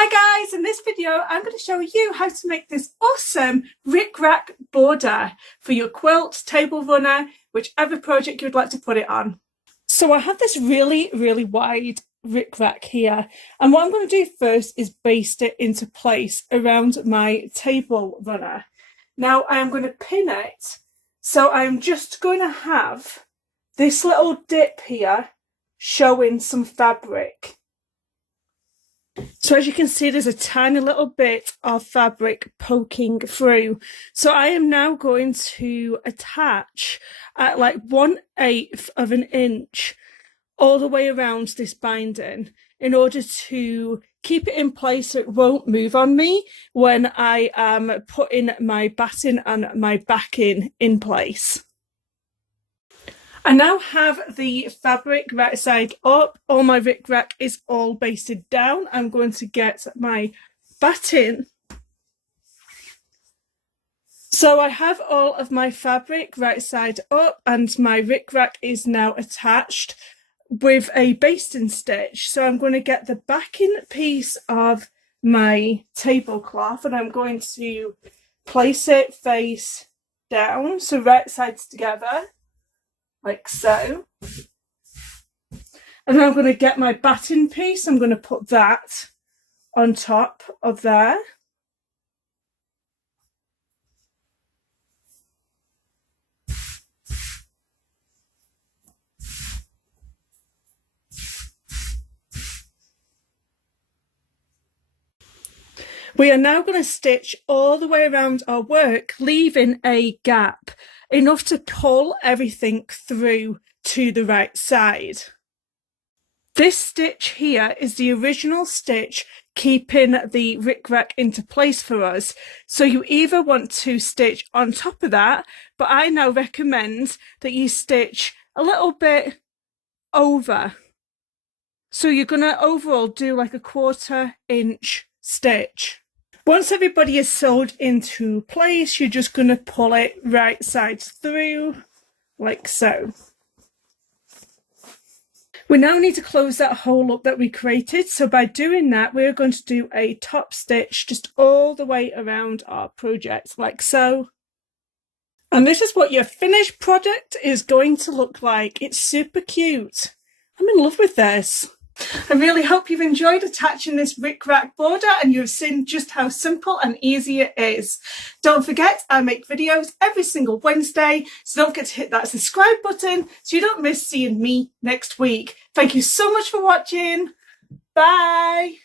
Hi guys, in this video I'm going to show you how to make this awesome Rick Rack border for your quilt, table runner, whichever project you'd like to put it on. So I have this really wide Rick Rack here, and what I'm going to do first is baste it into place around my table runner. Now I'm going to pin it, so I'm just going to have this little dip here showing some fabric. So as you can see, there's a tiny little bit of fabric poking through. So I am now going to attach at like 1/8 of an inch all the way around this binding in order to keep it in place so it won't move on me when I am putting my batting and my backing in place. I now have the fabric right side up. All my Rick Rack is all basted down. I'm going to get my batting. So I have all of my fabric right side up and my Rick Rack is now attached with a basting stitch. So I'm going to get the backing piece of my tablecloth and I'm going to place it face down, so right sides together, like so. And then I'm going to get my batting piece, I'm going to put that on top of there. We are now going to stitch all the way around our work, leaving a gap, enough to pull everything through to the right side. This stitch here is the original stitch keeping the Rick Rack into place for us. So you either want to stitch on top of that, but I now recommend that you stitch a little bit over. So you're going to overall do like a 1/4 inch stitch. Once everybody is sewed into place, you're just going to pull it right sides through, like so. We now need to close that hole up that we created, so by doing that, we're going to do a top stitch just all the way around our project, like so. And this is what your finished product is going to look like. It's super cute. I'm in love with this. I really hope you've enjoyed attaching this Rick Rack border and you've seen just how simple and easy it is. Don't forget, I make videos every single Wednesday, so don't forget to hit that subscribe button so you don't miss seeing me next week. Thank you so much for watching. Bye.